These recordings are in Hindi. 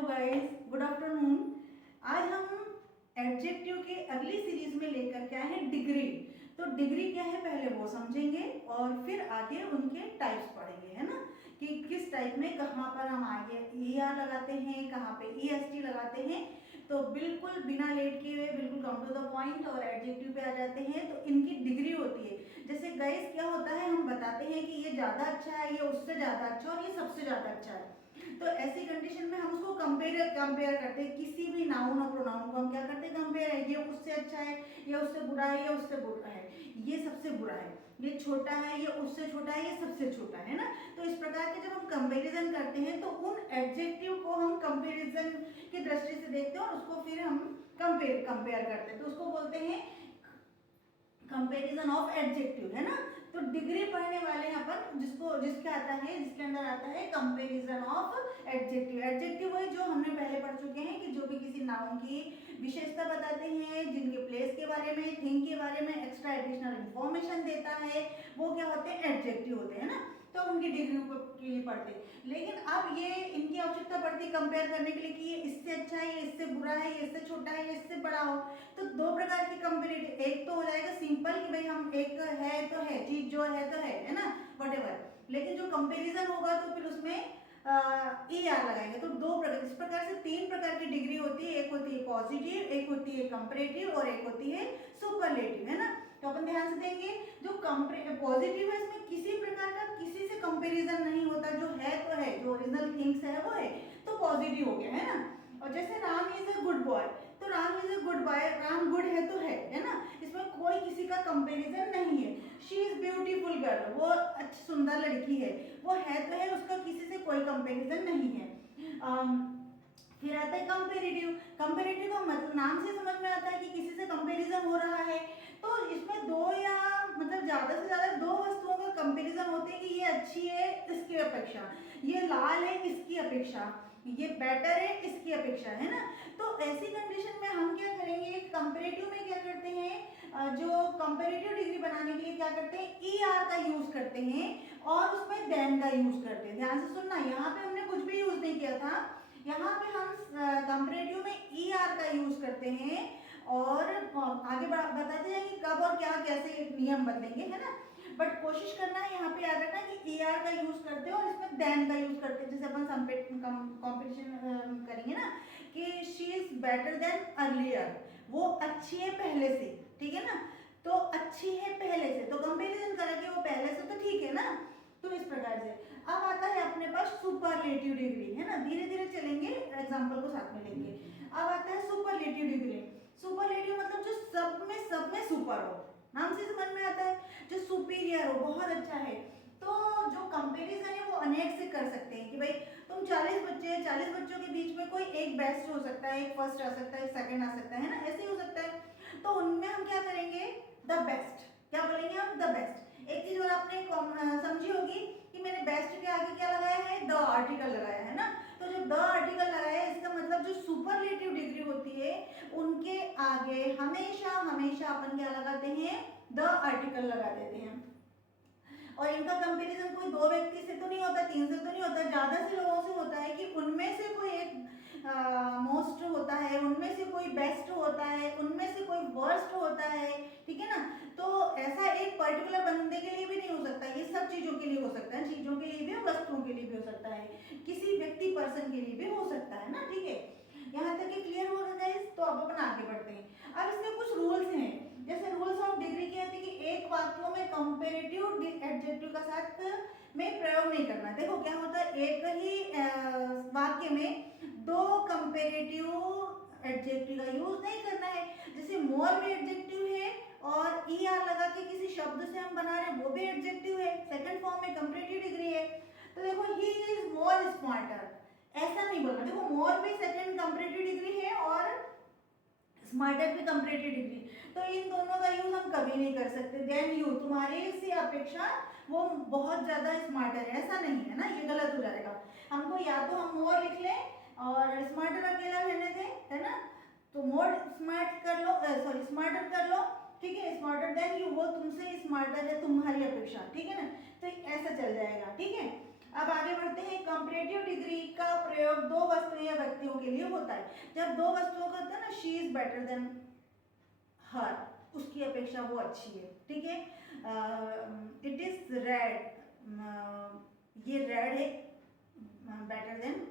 Hello guys, good afternoon. आज हम एडजेक्टिव की अगली सीरीज में लेकर के आए हैं डिग्री। तो डिग्री क्या है पहले वो समझेंगे और फिर आगे उनके टाइप्स पढ़ेंगे, है ना, कि किस टाइप में कहाँ पर हम आगे ER लगाते हैं, कहाँ पे EST लगाते हैं। तो बिल्कुल बिना लेट किए हुए बिल्कुल कम टू द पॉइंट और एडजेक्टिव पे आ जाते हैं। तो इनकी डिग्री होती है। जैसे गाइस क्या होता है, हम बताते हैं कि ये ज़्यादा अच्छा है, ये उससे ज़्यादा अच्छा और ये सबसे ज़्यादा अच्छा है। तो ऐसी कंडीशन में हम उसको कंपेयर करते हैं। किसी भी नाउन और प्रोनाउन को हम क्या करते हैं, कंपेयर है। ये उससे अच्छा है, ये उससे बुरा है, ये उससे बुरा है, ये सबसे बुरा है, ये छोटा है, ये उससे छोटा है, ये सबसे छोटा है ना। तो इस प्रकार के जब हम कंपेरिजन करते हैं तो उन एडजेक्टिव को हम कंपेरिजन की दृष्टि से देखते हैं और उसको फिर हम कंपेयर करते हैं। तो उसको बोलते हैं कंपेरिजन ऑफ एडजेक्टिव, है ना। तो डिग्री पढ़ने वाले हैं अपन, जिसके आता है, जिसके अंदर आता है कंपेरिजन ऑफ एडजेक्टिव। एडजेक्टिव वही जो हमने पहले पढ़ चुके हैं कि जो भी किसी नाउन की विशेषता बताते हैं, जिनके प्लेस के बारे में, थिंग के बारे में एक्स्ट्रा एडिशनल इंफॉर्मेशन देता है, वो क्या होते हैं, एडजेक्टिव होते हैं ना। तो उनकी डिग्री के लिए पढ़ते। लेकिन अब ये इनकी आवश्यकता पड़ती है कंपेयर करने के लिए कि ये इससे अच्छा है, ये इससे बुरा है, ये इससे छोटा है, ये इससे बड़ा हो। तो दो प्रकार की कंपेरिटिव, एक तो हो जाएगा सिंपल कि भाई हम एक है तो है, चीज जो है तो है ना, व्हाटएवर। लेकिन जो कंपैरिजन होगा तो फिर उसमें ER लगाएंगे। तो दो प्रकार, इस प्रकार से तीन प्रकार की डिग्री होती है। एक होती है पॉजिटिव, एक होती है कंपैरेटिव और एक होती है सुपरलेटिव, है ना। तो अपन ध्यान से देंगे, जो पॉजिटिव है इसमें किसी प्रकार का किसी से कंपैरिजन नहीं होता, जो है तो है, जो ओरिजिनल थिंग्स है वो है, तो पॉजिटिव हो गया, है ना। और जैसे Ram is a good boy, तो Ram is a good boy, Ram good है तो है ना, इसमें कोई किसी का कंपैरिजन नहीं है। शी इज ब्यूटीफुल गर्ल, वो अच्छी सुंदर लड़की है, वो है तो है, उसका किसी से कोई कंपैरिजन नहीं है। फिर आता है कंपेरेटिव। कंपेरेटिव का मतलब नाम से समझ में आता है कि किसी से कंपैरिजन हो रहा है। तो इसमें दो या मतलब ज्यादा से ज्यादा दो वस्तुओं का कंपैरिजन होते हैं कि ये अच्छी है इसकी अपेक्षा, ये लाल है इसकी अपेक्षा, ये बेटर है इसकी अपेक्षा, है ना। तो ऐसी कंडीशन में हम क्या करेंगे, कंपैरेटिव में क्या करते हैं, जो कंपैरेटिव डिग्री बनाने के लिए क्या करते हैं, ER का यूज करते हैं और उसमें देन का यूज करते हैं। ध्यान से सुनना, यहाँ पे हमने कुछ भी यूज नहीं किया था, यहाँ पे हम कंपैरेटिव में ER का यूज करते हैं और आगे बताते जाएंगे कब और क्या कैसे नियम बदलेंगे, है ना। बट कोशिश करना है यहाँ पे याद रखना कि ER का यूज करते हो और इसमें देन का यूज करते हैं। जैसे अपन कॉम्पिटिशन करेंगे ना कि she is better than earlier, वो अच्छी है पहले से, ठीक है ना। तो अच्छी है पहले से, तो कंपेरिजन करेंगे वो पहले से, तो ठीक है ना। तो इस प्रकार से अब आता है अपने पास सुपरलेटिव डिग्री, है ना। धीरे धीरे चलेंगे, एग्जांपल को साथ में लेंगे। अब आता है सुपरलेटिव डिग्री। सुपरलेटिव मतलब जो सब में सुपर हो, नाम से समझ में आता है, जो सुपीरियर हो, बहुत अच्छा है। तो जो कंपैरिजन है वो अनेक से कर सकते हैं कि भाई तुम 40 बच्चे हैं, 40 बच्चों के बीच में कोई एक बेस्ट हो सकता है, एक फर्स्ट आ सकता है, एक सेकंड आ सकता है ना, ऐसे ही हो सकता है। तो उनमें हम क्या करेंगे, द बेस्ट, क्या बोलेंगे हम, द बेस्ट। एक चीज और आपने समझी होगी कि मैंने बेस्ट के आगे क्या लगाया है, द आर्टिकल लगाया है ना। तो जब द आर्टिकल लगाया है इसका मतलब जो सुपरलेटिव डिग्री होती है उनके आगे हमेशा हमेशा अपन क्या लगाते हैं, द आर्टिकल लगा देते हैं। और इनका कंपैरिजन कोई दो व्यक्ति से तो नहीं होता, तीन से तो नहीं होता, ज्यादा से लोगों से होता है कि उनमें से कोई एक मोस्ट होता है, उनमें से कोई बेस्ट होता है, उनमें से कोई वर्स्ट होता है, ठीक है ना। तो ऐसा एक पर्टिकुलर बंदे के लिए भी नहीं हो सकता, ये सब चीजों के लिए हो सकता है, चीजों के लिए भी और वस्तुओं के लिए भी हो सकता है, किसी व्यक्ति पर्सन के लिए भी हो सकता है ना, ठीक है। यहाँ तक ये क्लियर होगा गाइस। तो अब अपन आगे बढ़ते हैं। अब इसके कुछ रूल्स हैं, जैसे रूल्स ऑफ डिग्री क्या है कि एक वाक्यों में कंपैरेटिव एडजेक्टिव का साथ में प्रयोग नहीं करना। देखो क्या होता है, एक ही वाक्य में दो कंपैरेटिव एडजेक्टिव का यूज नहीं करना है। जैसे मोर भी एडजेक्टिव है और ER लगा के किसी शब्द से हम बना रहे हैं, वो भी एडजेक्टिव है, सेकंड फॉर्म में कंपैरेटिव डिग्री है। तो देखो ही इज मोर स्मार्टर, ऐसा नहीं बोलना। देखो मोर भी सेकंड कंपैरेटिव डिग्री है और स्मार्टर भी कंपैरेटिव डिग्री, तो इन दोनों का यूज हम कभी नहीं कर सकते। देन यू, तुम्हारे से अपेक्षा वो बहुत ज्यादा स्मार्टर है, ऐसा नहीं है ना, ये गलत हो जाएगा। हमको या तो हम मोर लिख लें और स्मार्टर अकेला रहने दें, है ना। तो मोर स्मार्ट कर लो, सॉरी स्मार्टर कर लो, ठीक है, स्मार्टर देन यू, वो तुमसे स्मार्टर है तुम्हारी अपेक्षा, ठीक है ना। तो ऐसा चल जाएगा, ठीक है। अब आगे बढ़ते हैं। कंपैरेटिव डिग्री का प्रयोग दो वस्तुओं या व्यक्तियों के लिए होता है। जब दो वस्तुओं का होता है ना, शी इज बेटर देन हर, उसकी अपेक्षा वो अच्छी है, ठीक है। इट इज रेड, ये रेड है बेटर देन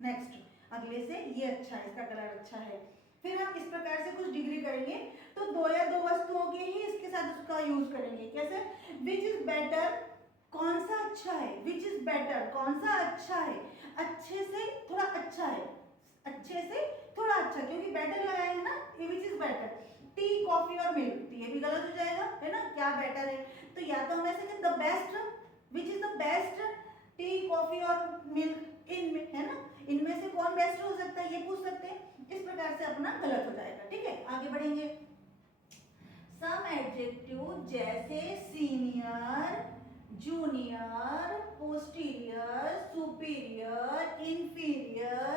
नेक्स्ट, अगले से ये अच्छा है, इसका कलर अच्छा है। फिर हम इस प्रकार से कुछ डिग्री करेंगे तो दो या दो वस्तुओं के ही इसके साथ उसका यूज करेंगे। कैसे? विच इज बेटर, कौन सा अच्छा है, विच इज बेटर कौन सा अच्छा है, अच्छे से थोड़ा अच्छा है, अच्छे से थोड़ा अच्छा, क्योंकि बेटर लगाया है ना, which is better. T, coffee और मिल्क, तो ये भी गलत हो जाएगा, है ना, क्या बेटर है। तो या तो हम ऐसे the best, which is the best T, coffee और मिल्क, इनमें, है ना, इनमें से कौन बेस्ट हो सकता है, ये पूछ सकते हैं। इस प्रकार से अपना गलत हो जाएगा, ठीक है। आगे बढ़ेंगे। सम एडजेक्टिव जैसे senior, junior, posterior, superior, inferior,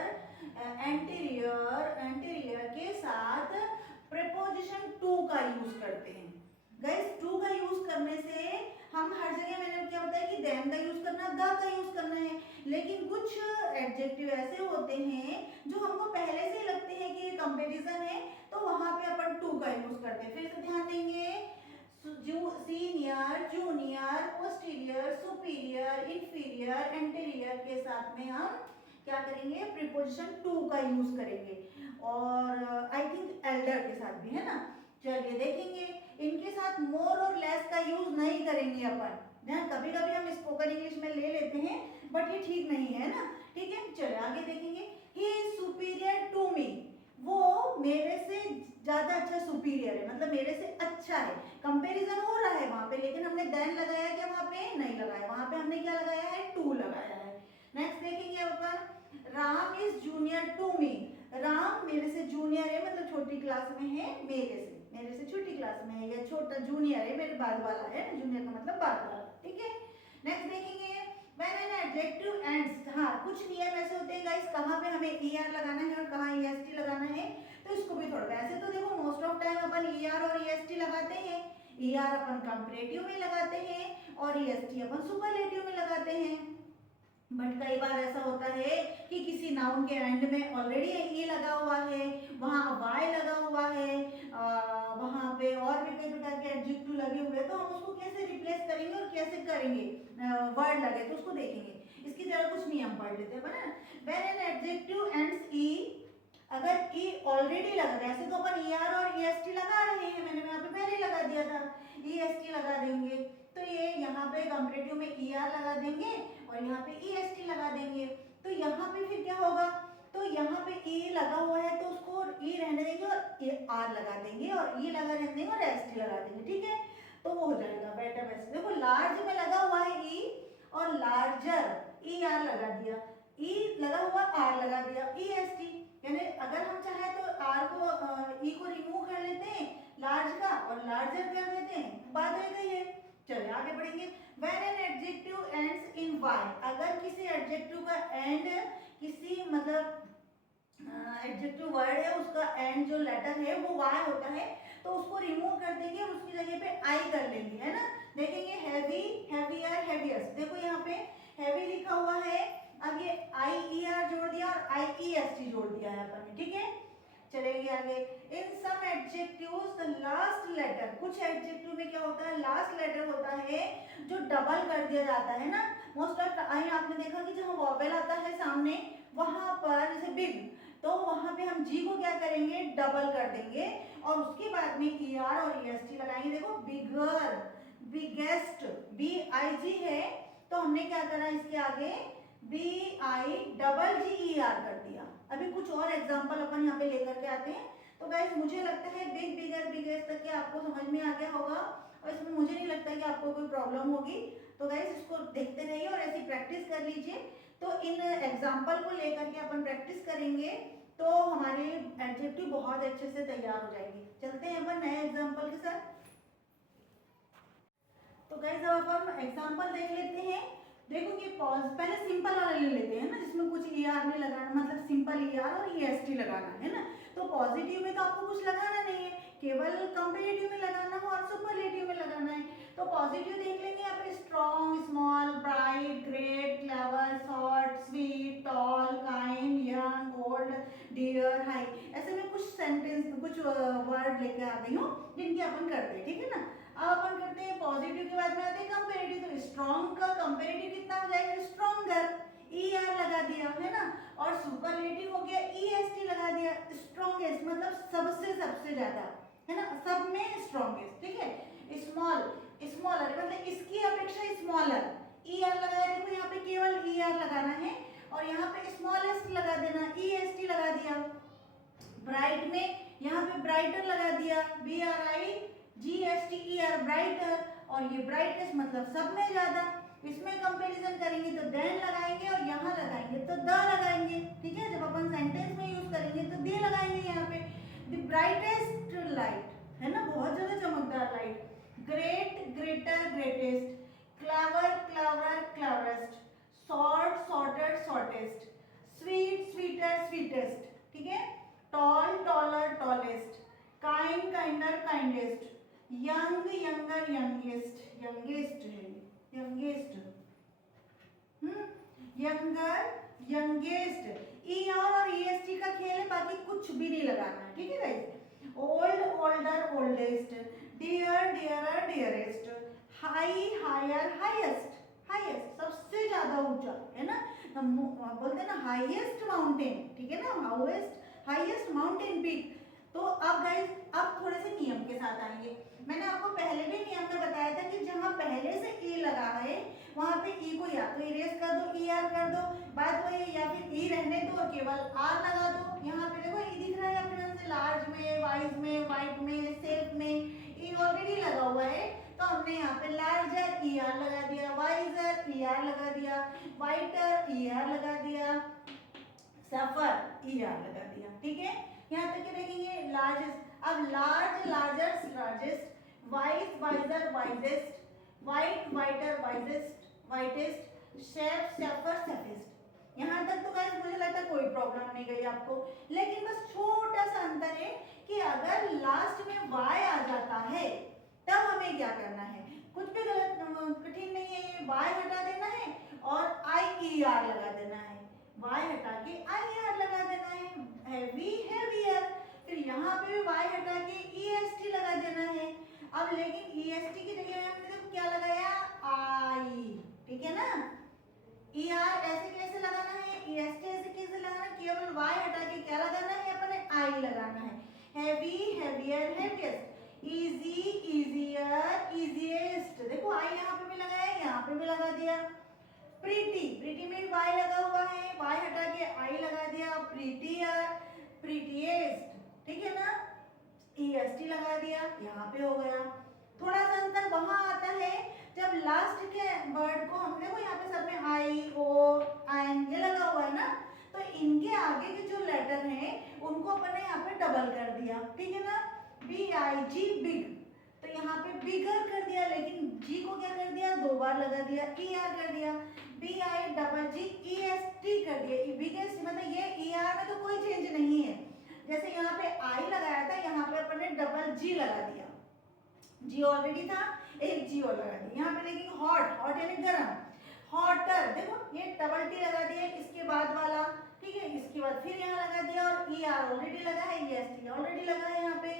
anterior के साथ प्रीपोजिशन टू का यूज करते हैं। गाइस, टू का यूज करने से हम हर जगह, मैंने क्या बताया कि देन का यूज करना, द का यूज करना है, लेकिन कुछ एडजेक्टिव ऐसे होते हैं जो हमको पहले से लगते हैं कि ये कंपैरिजन है, तो वहां पे अपन टू का यूज करते हैं। फिर से ध्यान देंगे, senior, junior, posterior, superior, inferior, anterior के साथ में हम क्या करेंगे, प्रीपोजिशन टू का यूज करेंगे। और आई थिंक एल्डर के साथ भी, है ना। चलिए देखेंगे, इनके साथ मोर और लेस का यूज नहीं करेंगे अपन। कभी कभी हम स्पोकन इंग्लिश में ले लेते हैं, बट ये ठीक नहीं है ना, ठीक है। चलिए आगे देखेंगे। He is superior to me, वो मेरे से ज्यादा अच्छा, सुपीरियर है मतलब मेरे से अच्छा है। कंपैरिजन हो रहा है वहां पे, लेकिन हमने देन लगाया क्या, वहां पे नहीं लगाया, वहां पे हमने क्या लगाया है, टू लगाया है। नेक्स्ट देखेंगे अपन, Ram is junior to me, Ram मेरे से जूनियर है, मतलब छोटी क्लास में है, मेरे से छोटी क्लास में है, या छोटा जूनियर है, मेरे बाद वाला है, जूनियर का मतलब बाद वाला, ठीक है। नेक्स्ट देखेंगे, व्हेन एन एडजेक्टिव एंड्स, हाँ कुछ नियम ऐसे होते हैं गाइस, कहाँ पे हमें er लगाना है और कहाँ est लगाना है, तो इसको भी थोड़ा, वैसे तो देखो most of time upon er और est लगाते हैं। er अपन कंपैरेटिव में लगाते हैं और est अपन सुपरलेटिव में लगाते हैं। बट कई बार ऐसा होता है कि किसी नाउन के एंड में ऑलरेडी ए लगा हुआ है, वहाँ वाई लगा हुआ है, वहाँ पे और भी कई प्रकार के एडजेक्टिव लगे हुए हैं, तो हम उसको कैसे रिप्लेस करेंगे और कैसे करेंगे, वर्ड लगे तो उसको देखेंगे। इसकी जगह कुछ नियम पढ़ लेते हैं ना। व्हेन एन एडजेक्टिव एंड्स ई, अगर ई ऑलरेडी लगा, वैसे तो अपन er और est लगा रहे हैं, मैंने यहाँ पे पहले लगा दिया था, est लगा देंगे, तो ये यहाँ पे कंपैरेटिव में er लगा देंगे और यहाँ पे est लगा देंगे, तो यहाँ पे फिर क्या होगा, तो यहाँ पे e लगा हुआ है तो उसको e रहने देंगे और r लगा देंगे, और e लगा रहने देंगे और st लगा देंगे, ठीक है। तो वो हो जाएगा बेटर बेस्ट। देखो लार्ज में लगा हुआ है e और लार्जर er लगा दिया, e लगा हुआ r लगा दिया, est, यानी अगर हम चाहे तो r को e को रिमूव कर लेते हैं लार्ज का और लार्जर कर देते हैं, बात हो गई है। चलिए आगे बढ़ेंगे। When an adjective ends in y, अगर किसी एडजेक्टिव का एंड, किसी मतलब एडजेक्टिव वर्ड है उसका एंड जो लेटर है वो y होता है, तो उसको रिमूव कर देंगे और उसकी जगह पे I कर लेंगे, है ना। देखेंगे हैवी, हैवियर, हैवियस्ट, देखो यहाँ पे हैवी लिखा हुआ है, अब ये IER जोड़ दिया और IEST जोड़ दिया है अपन ने, ठीक है। चलेंगे आगे। इन सम एडजेक्टिव्स द लास्ट लेटर, कुछ एडजेक्टिव में क्या होता है, लास्ट लेटर होता है जो डबल कर दिया जाता है ना। मोस्ट ऑफ आपने देखा कि जहाँ वॉवेल आता है सामने, वहां पर जैसे बिग, तो वहां पे हम जी को क्या करेंगे, डबल कर देंगे और उसके बाद में er और est लगाएंगे। देखो बिगर, बिगेस्ट, BIG है, तो हमने क्या करा, इसके आगे BIGGER कर दिया। अभी कुछ और एग्जांपल अपन यहाँ पे लेकर के आते हैं। तो गाइस मुझे लगता है बिग, बिगर, बिगेस्ट तक के आपको समझ में आ गया होगा, और इसमें मुझे नहीं लगता कि आपको कोई प्रॉब्लम होगी। तो गाइस इसको देखते रहिए और ऐसी प्रैक्टिस कर लीजिए। तो इन एग्जाम्पल को लेकर के अपन प्रैक्टिस करेंगे तो हमारे एडजेक्टिव बहुत अच्छे से तैयार हो जाएंगे। चलते हैं अपन नए एग्जाम्पल के साथ। तो गाइस अब अपन एग्जाम्पल देख लेते हैं। देखो कि पॉज, पहले सिंपल वाला ले लेते हैं ना, जिसमें कुछ er नहीं लगाना, मतलब सिंपल er और est लगाना है ना। तो पॉजिटिव में तो आपको कुछ लगाना नहीं है, केवल कंपैरेटिव में लगाना है और सुपरलेटिव में लगाना है। तो पॉजिटिव देख लेंगे यहाँ पे, strong, small, bright, great, clever, short, sweet, tall, kind, young, old, dear, high. ऐसे में कुछ सेंटेंस, कुछ वर्ड लेके आ गई हूँ जिनकी अपन करते हैं, ठीक है ना। अब अपन करते हैं पॉजिटिव के बाद में आते हैं कंपेरेटिव। तो स्ट्रॉन्ग का कंपेरेटिव कितना हो जाएगा, स्ट्रॉन्गर, ER लगा दिया है ना। और सुपरलेटिव हो गया, EST लगा दिया, स्ट्रॉन्गेस्ट मतलब सबसे सबसे ज्यादा, है ना, सब में स्ट्रॉन्गेस्ट, ठीक है। स्मॉल, स्मॉलर मतलब इसकी अपेक्षा स्मॉलर, ER लगाया, देखो यहाँ पे केवल ER लगाना है और यहाँ पे स्मॉलेस्ट लगा देना, EST लगा दिया। ब्राइट में यहाँ पे ब्राइटर लगा दिया, BRIGHTER, ब्राइटर। और ये ब्राइटेस्ट मतलब सब में ज्यादा। इसमें कंपैरिजन करेंगे तो देन लगाएंगे और यहाँ लगाएंगे तो द लगाएंगे, ठीक है। जब अपन सेंटेंस में यूज करेंगे तो दे लगाएंगे यहाँ पे। द ब्राइटेस्ट लाइट, है ना, बहुत ज्यादा चमकदार light. Great, greater, greatest. Clever, clever, cleverest. Short, shorter, shortest. Sweet, sweeter, sweetest, ठीक है। Tall, taller, tallest. Kind, kinder, kindest. Young, younger, youngest, youngest है, यंगेस्ट, यंगर, यंगेस्ट। ER और EST का खेल है, बाकी कुछ भी नहीं लगाना है, ठीक है guys. Old, older, oldest. Dear, dearer, dearest. High, higher, highest, highest सबसे ज्यादा ऊंचा, है ना, बोलते हैं ना हाईएस्ट माउंटेन, ठीक है ना, हाईएस्ट माउंटेन पीक। तो अब गाइस अब थोड़े से नियम के साथ आएंगे। मैंने आपको पहले भी नियम में बताया था कि जहां पहले से E लगा है वहां पे E को या तो इरेज कर दो, ER कर दो, बात वही है, या फिर E रहने दो और केवल R लगा दो। यहाँ पे देखो E दिख रहा है आपके से, लार्ज में, वाइज में, वाइट में, सेफ में E ऑलरेडी लगा हुआ है, तो हमने यहाँ पे लार्जर ER लगा दिया, वाइजर ER लगा दिया, वाइटर ER लगा दिया, सफर ER लगा दिया, ठीक है। यहाँ तक के देखेंगे लार्जेस्ट। अब large, largest, largest. Wise, wiser, wisest. White, whiter, wisest, whitest. शेफ, शेफर, शेफेस्ट। यहाँ तक तो गाइस मुझे लगता है कोई प्रॉब्लम नहीं गई आपको, लेकिन बस छोटा सा अंतर है कि अगर लास्ट में Y आ जाता है तब हमें क्या करना है, कुछ भी गलत कठिन नहीं है, Y हटा देना है और IER लगा देना है, Y हटा के IER लगा देना है। हैवी, हैवियर, फिर यहाँ पे भी Y हटा के EST लगा देना है। अब लेकिन EST की जगह हमने देखो क्या लगाया, I, ठीक है ना। ER ऐसे कैसे लगाना है, EST ऐसे कैसे लगाना है, केवल Y हटा के क्या लगाना है, अपने I लगाना है। Heavy, heavier, heaviest. Easy, easier, easiest, देखो I यहाँ पे भी लगाया, यहाँ पे भी लगा दिया। प्रीटी, प्रीटी में Y लगा हुआ है, Y हटा के I लगा दिया, प्रीटियर, प्रीटिएस्ट, ठीक है ना। EST लगा दिया, यहाँ पे हो गया। थोड़ा सा अंतर वहां आता है जब लास्ट के वर्ड को हम देखो यहाँ पे सब में I, O, N ये लगा हुआ है ना, तो इनके आगे के जो लेटर हैं उनको अपन ने यहाँ पे डबल कर दिया, ठीक है ना। BIG, बिग, तो यहाँ पे बिगर कर दिया, लेकिन G को क्या कर दिया, दो बार लगा दिया, ER कर दिया। BIGG, EST कर दिया, बिगेस्ट मतलब ये ER में तो कोई चेंज नहीं है। जैसे यहाँ पे I लगाया था, यहाँ पे अपन ने डबल G लगा दिया, G ऑलरेडी था, एक G और लगा दिया। यहाँ पे देखेंगे हॉट, हॉट यानी गर्म, हॉटर, देखो ये डबल T लगा दिया इसके बाद वाला, ठीक है। इसके बाद फिर यहाँ लगा दिया और ER ऑलरेडी लगा है, EST ऑलरेडी लगा है यहाँ पे।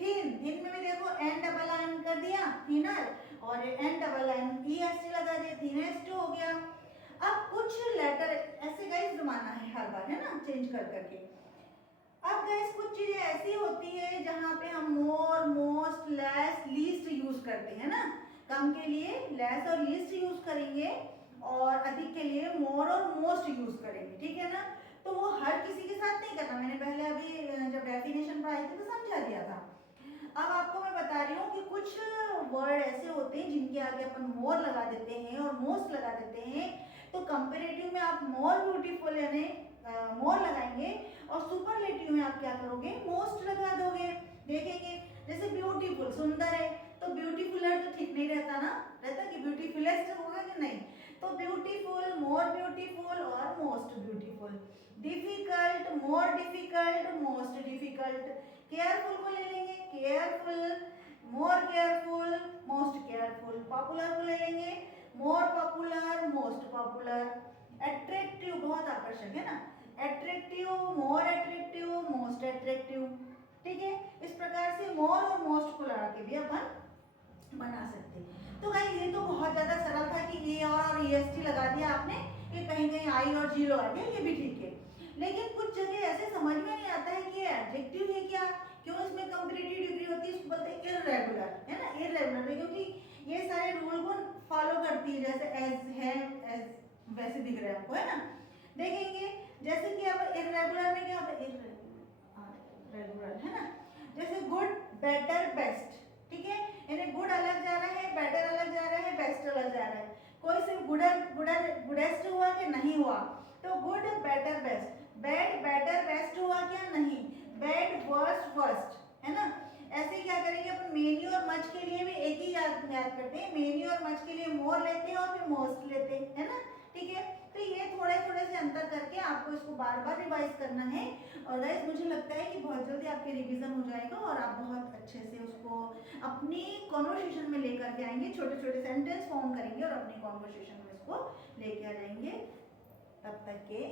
थिन, थिन में भी देखो N डबल N कर दिया, थिनर, और N डबल N EST लगा दिया, थिनेस्ट हो गया। अब कुछ लेटर ऐसे गाइस जमाना है हर बार, है ना, चेंज कर करके। अब गाइस कुछ चीजें ऐसी होती है जहां पे हम मोर, मोस्ट, लेस, लीस्ट यूज करते हैं ना। कम के लिए लेस और लीस्ट यूज करेंगे और अधिक के लिए मोर और मोस्ट यूज करेंगे, ठीक है ना। तो वो हर किसी के साथ नहीं करना, मैंने पहले अभी जब डेफिनेशन पढ़ाई थी तो समझा दिया था। अब आपको मैं बता रही हूँ कि कुछ वर्ड ऐसे होते हैं जिनके आगे अपन मोर लगा देते हैं और मोस्ट लगा देते हैं, तो कंपैरेटिव में आप मोर ब्यूटीफुल यानी मोर लगाएंगे और सुपरलेटिव में आप क्या करोगे, मोस्ट लगा दोगे। देखेंगे जैसे ब्यूटीफुल, सुंदर है, तो ब्यूटीफुलर तो ठीक नहीं रहता ना, रहता कि ब्यूटीफुलेस्ट होगा कि नहीं, तो ब्यूटीफुल, मोर ब्यूटीफुल और most beautiful. Difficult, more difficult, most difficult. Careful को ले लेंगे, careful, more careful, most careful, popular को ले लेंगे, more popular, most popular, attractive बहुत आकर्षक है ना, एट्रैक्टिव, मोर एट्रैक्टिव, मोस्ट एट्रैक्टिव, ठीक है। इस प्रकार से मोर और मोस्ट को लगा के भी अपन बना सकते हैं। तो गाइस ये तो बहुत ज्यादा सरल था कि ए और EST लगा दिया आपने, ये कहीं कहीं आई और जी लगा दिया, ये भी ठीक है। लेकिन कुछ जगह ऐसे समझ में नहीं आता है कि ये एडजेक्टिव है क्या, क्यों इसमें कंपैरेटिव डिग्री होती है, इसको बोलते हैं इररेगुलर, है ना, इररेगुलर है क्योंकि ये सारे रूल को फॉलो करती है, जैसे एज है, एज वैसे दिख रहा है आपको, है ना। देखेंगे जैसे कि अब इररेगुलर में क्या होता है, इररेगुलर है ना, जैसे गुड, बेटर, बेस्ट, ठीक है, यानी गुड अलग जा रहा है, बेटर अलग जा रहा है, बेस्ट अलग जा रहा है। कोई सिर्फ गुडेस्ट हुआ कि नहीं हुआ, तो good, better, best, bad, better, best हुआ क्या, नहीं, बैड, वर्स्ट, वर्स्ट, है ना। ऐसे क्या करेंगे अपन, मेनी और मच के लिए भी एक ही याद करते हैं, मेनी और मच के लिए मोर लेते हैं और फिर मोस्ट लेते हैं, है ना, ठीक है। तो ये थोड़े थोड़े से अंतर करके आपको इसको बार बार रिवाइज करना है। और गाइस मुझे लगता है कि बहुत जल्दी आपके रिवीजन हो जाएगा और आप बहुत अच्छे से उसको अपनी कॉन्वर्सेशन में लेकर के आएंगे, छोटे छोटे सेंटेंस फॉर्म करेंगे और अपनी कॉन्वर्सेशन में इसको लेके आ जाएंगे। तब तक के